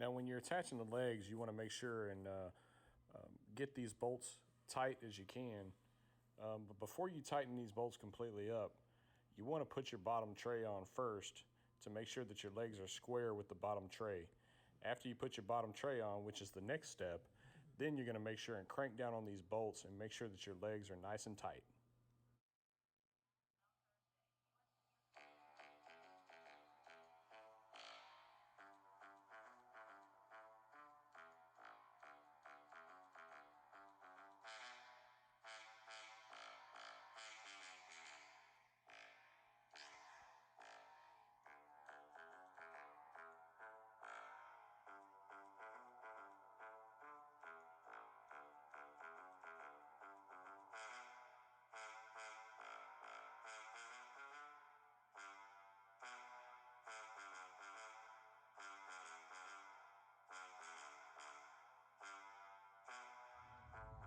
Now when you're attaching the legs, you want to make sure and get these bolts tight as you can. But before you tighten these bolts completely up, you want to put your bottom tray on first to make sure that your legs are square with the bottom tray. After you put your bottom tray on, which is the next step, then you're going to make sure and crank down on these bolts and make sure that your legs are nice and tight.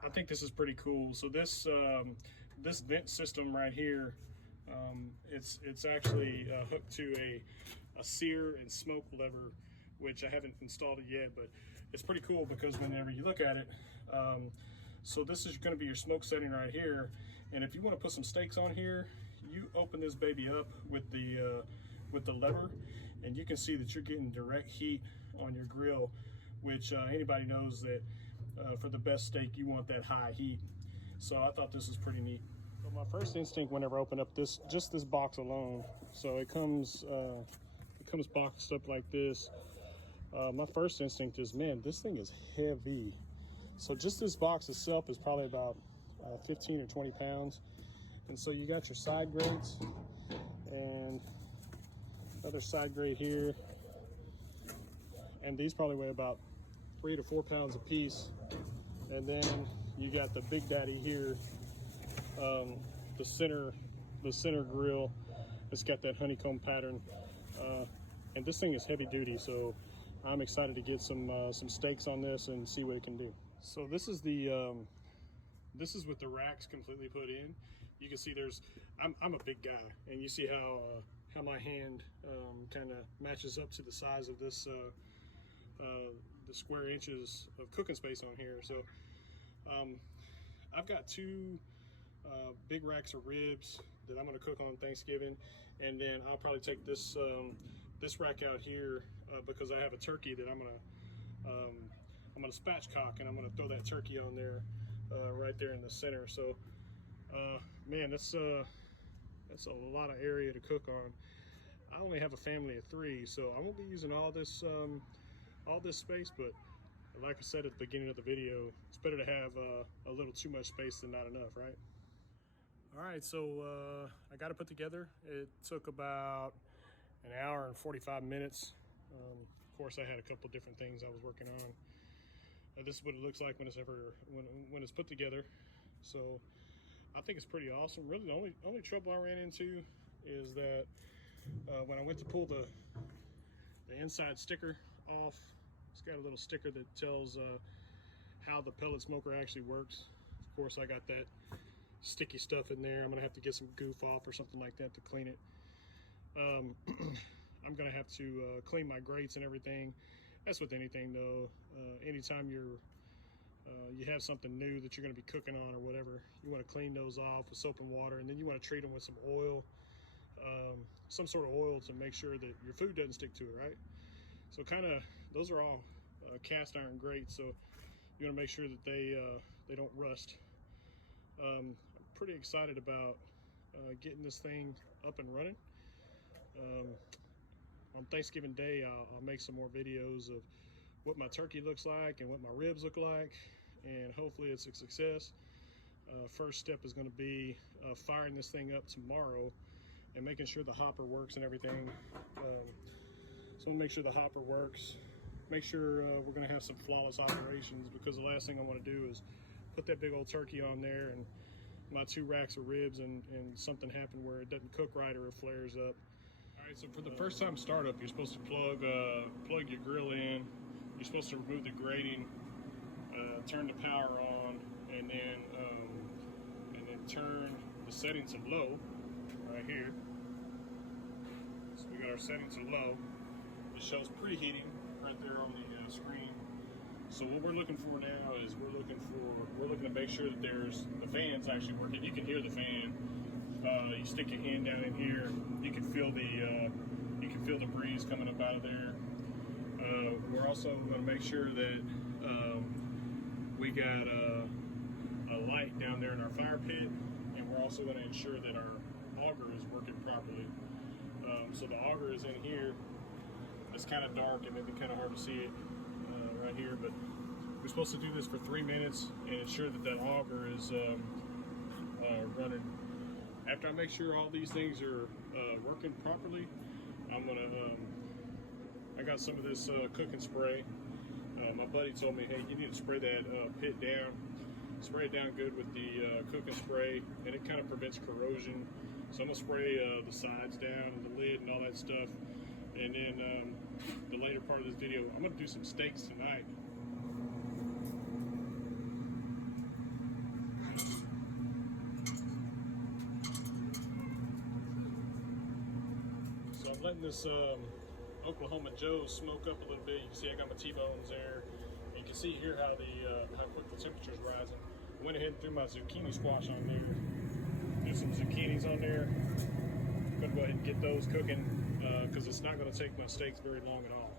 I think this is pretty cool. So this vent system right here, it's actually hooked to a sear and smoke lever, which I haven't installed it yet, but it's pretty cool because whenever you look at it, so this is going to be your smoke setting right here, and if you want to put some steaks on here, you open this baby up with the lever, and you can see that you're getting direct heat on your grill, which anybody knows that for the best steak, you want that high heat. So I thought this was pretty neat. So my first instinct whenever I open up this box alone, so it comes boxed up like this. My first instinct is, man, this thing is heavy. So just this box itself is probably about 15 or 20 pounds. And so you got your side grates and another side grate here. And these probably weigh about 3 to 4 pounds a piece. And then you got the big daddy here, the center grill. It's got that honeycomb pattern, and this thing is heavy duty. So I'm excited to get some steaks on this and see what it can do. So this is with the racks completely put in. You can see I'm a big guy, and you see how my hand kind of matches up to the size of this. The square inches of cooking space on here. So I've got two big racks of ribs that I'm going to cook on Thanksgiving, and then I'll probably take this rack out here because I have a turkey that I'm going to spatchcock, and I'm going to throw that turkey on there right there in the center. So man, that's a lot of area to cook on. I only have a family of 3, so I won't be using all this space, but like I said at the beginning of the video, it's better to have a little too much space than not enough, right? All right, so I got it put together. It took about an hour and 45 minutes. Of course, I had a couple different things I was working on. This is what it looks like when it's put together. So I think it's pretty awesome. Really, the only trouble I ran into is that when I went to pull the inside sticker off, it's got a little sticker that tells how the pellet smoker actually works. Of course, I got that sticky stuff in there. I'm gonna have to get some goof off or something like that to clean it. I'm gonna have to clean my grates and everything. That's with anything though. Anytime you have something new that you're gonna be cooking on or whatever, you want to clean those off with soap and water, and then you want to treat them with some oil, some sort of oil, to make sure that your food doesn't stick to it, right? So those are all cast iron grates, so you want to make sure that they don't rust. I'm pretty excited about getting this thing up and running. On Thanksgiving Day, I'll make some more videos of what my turkey looks like and what my ribs look like, and hopefully it's a success. First step is going to be firing this thing up tomorrow and making sure the hopper works and everything. So we'll make sure the hopper works, make sure we're going to have some flawless operations, because the last thing I want to do is put that big old turkey on there and my 2 racks of ribs and something happen where it doesn't cook right or it flares up. All right, so for the first time startup, you're supposed to plug your grill in. You're supposed to remove the grating, turn the power on, and then turn the setting to low right here. So we got our setting to low. It shows preheating right there on the So what we're looking for now is we're looking to make sure that the fan's actually working. You can hear the fan. You stick your hand down in here, you can feel the breeze coming up out of there. We're also going to make sure that we got a light down there in our fire pit, and we're also going to ensure that our auger is working properly. So the auger is in here. It's kind of dark and maybe kind of hard to see it right here, but we're supposed to do this for 3 minutes and ensure that that auger is running. After I make sure all these things are working properly, I'm gonna I got some of this cooking spray. My buddy told me, hey, you need to spray that pit down. Spray it down good with the cooking spray, and it kind of prevents corrosion. So I'm gonna spray the sides down and the lid and all that stuff. And then the later part of this video, I'm gonna do some steaks tonight. So I'm letting this Oklahoma Joe smoke up a little bit. You can see I got my T-bones there. You can see here how quick the temperature's rising. I went ahead and threw my zucchini squash on there. There's some zucchinis on there. I'm gonna go ahead and get those cooking because it's not gonna take my steaks very long at all.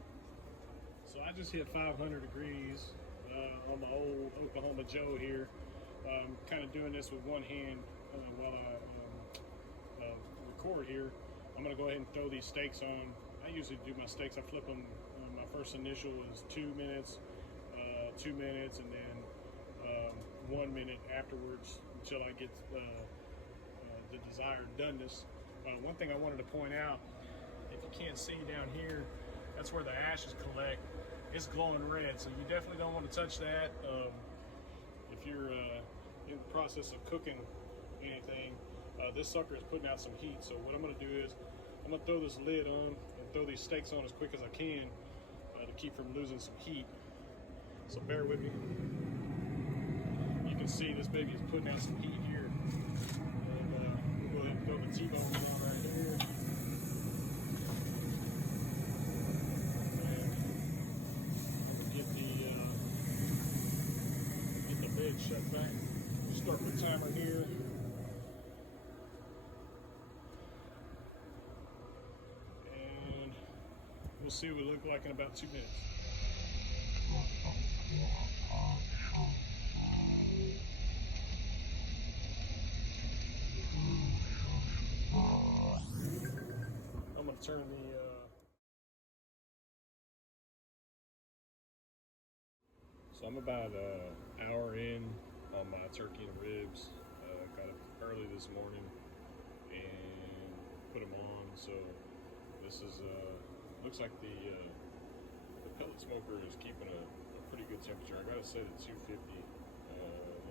So I just hit 500 degrees on my old Oklahoma Joe here. Kind of doing this with one hand while I record here. I'm gonna go ahead and throw these steaks on. I usually do my steaks, I flip them. My first initial is 2 minutes, 2 minutes, and then 1 minute afterwards until I get the desired doneness. One thing I wanted to point out, if you can't see down here, that's where the ashes collect. It's glowing red, so you definitely don't want to touch that. If you're in the process of cooking anything, this sucker is putting out some heat. So what I'm going to do is I'm going to throw this lid on and throw these steaks on as quick as I can to keep from losing some heat. So bear with me. You can see this baby is putting out some heat here. And we'll go ahead and throw the T-bone on right there. And get the bed shut back. Start the timer here. We'll see what we look like in about 2 minutes. I'm going to turn the So I'm about an hour in on my turkey and ribs. Got up early this morning and put them on. So this is looks like the pellet smoker is keeping a pretty good temperature. I gotta say that 250.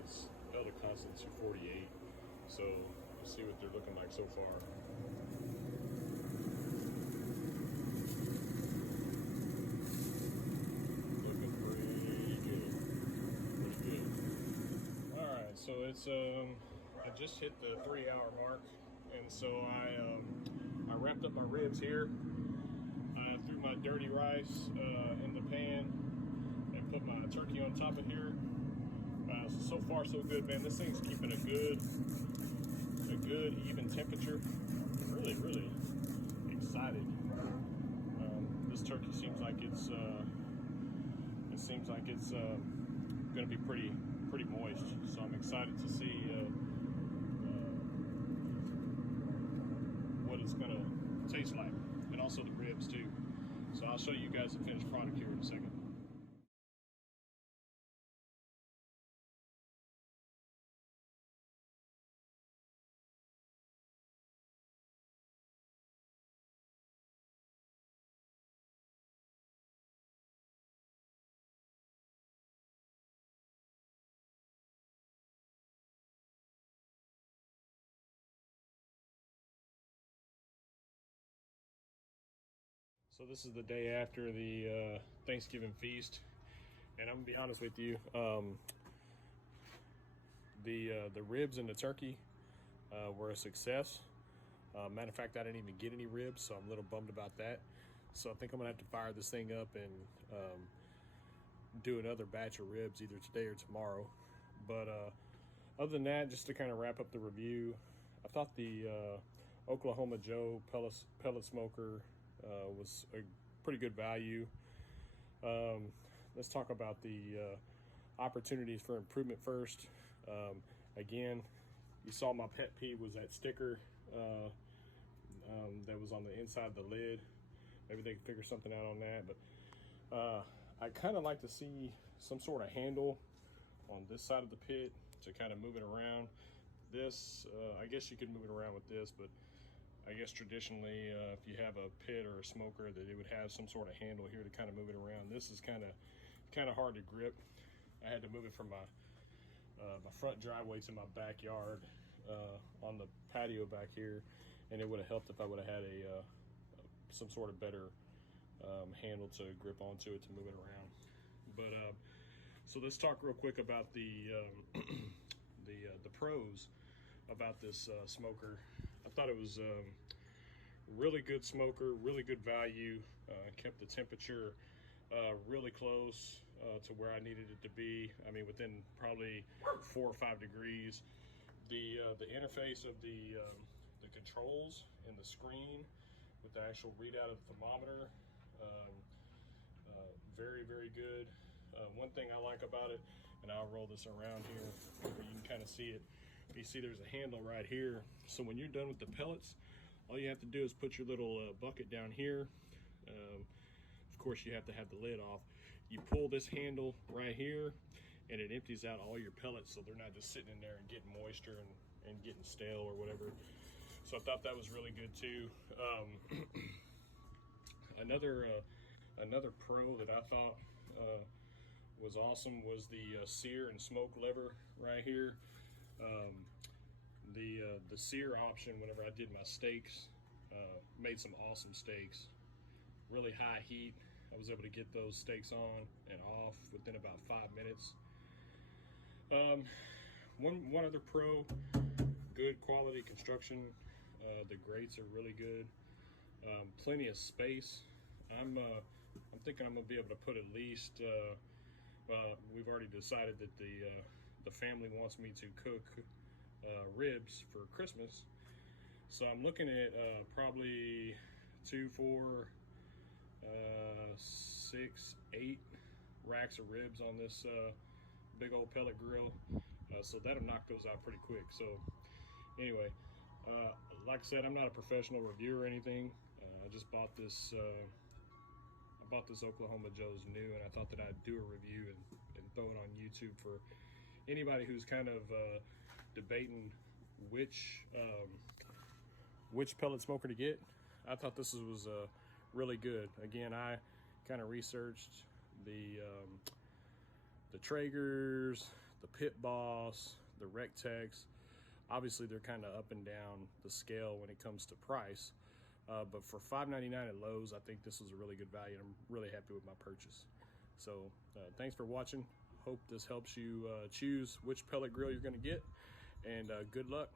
It's held a constant 248. So let's see what they're looking like so far. Looking pretty good. Pretty good. All right, so it's I just hit the 3-hour mark, and so I wrapped up my ribs here. I threw my dirty rice in the pan and put my turkey on top of here. So far so good, man. This thing's keeping a good even temperature. I'm really excited. This turkey seems like it's going to be pretty moist. So I'm excited to see what it's going to taste like. And also the ribs too. So I'll show you guys the finished product here in a second. So this is the day after the Thanksgiving feast, and I'm gonna be honest with you. The ribs and the turkey were a success. Matter of fact, I didn't even get any ribs, so I'm a little bummed about that. So I think I'm gonna have to fire this thing up and do another batch of ribs either today or tomorrow. But other than that, just to kind of wrap up the review, I thought the Oklahoma Joe pellet smoker was a pretty good value. Let's talk about the opportunities for improvement first. Again, you saw my pet peeve was that sticker that was on the inside of the lid. Maybe they can figure something out on that, but I kind of like to see some sort of handle on this side of the pit to kind of move it around. This, I guess you could move it around with this, but I guess traditionally, if you have a pit or a smoker, that it would have some sort of handle here to kind of move it around. This is kind of hard to grip. I had to move it from my front driveway to my backyard on the patio back here, and it would have helped if I would have had some sort of better handle to grip onto it to move it around. But so let's talk real quick about the the pros about this smoker. I thought it was really good smoker, really good value. Kept the temperature really close to where I needed it to be. I mean, within probably 4 or 5 degrees. The interface of the controls and the screen with the actual readout of the thermometer, very, very good. One thing I like about it, and I'll roll this around here where you can kind of see it. You see there's a handle right here. So when you're done with the pellets, all you have to do is put your little bucket down here. Of course, you have to have the lid off. You pull this handle right here, and it empties out all your pellets, so they're not just sitting in there and getting moisture and getting stale or whatever. So I thought that was really good too. Another pro that I thought was awesome was the sear and smoke lever right here. The sear option, whenever I did my steaks, made some awesome steaks. Really high heat. I was able to get those steaks on and off within about 5 minutes. One other pro, good quality construction. The grates are really good. Plenty of space. I'm thinking I'm gonna be able to put at least. We've already decided that the family wants me to cook ribs for Christmas, so I'm looking at probably 2, 4, 6, 8 racks of ribs on this big old pellet grill. So that'll knock those out pretty quick. So anyway, like I said, I'm not a professional reviewer or anything. I just bought this. I bought this Oklahoma Joe's new, and I thought that I'd do a review and throw it on YouTube for anybody who's kind of debating which pellet smoker to get. I thought this was really good. Again, I kind of researched the Traegers, the Pit Boss, the Rectex. Obviously, they're kind of up and down the scale when it comes to price. But for $5.99 at Lowe's, I think this was a really good value. I'm really happy with my purchase. So thanks for watching. Hope this helps you choose which pellet grill you're going to get. And good luck.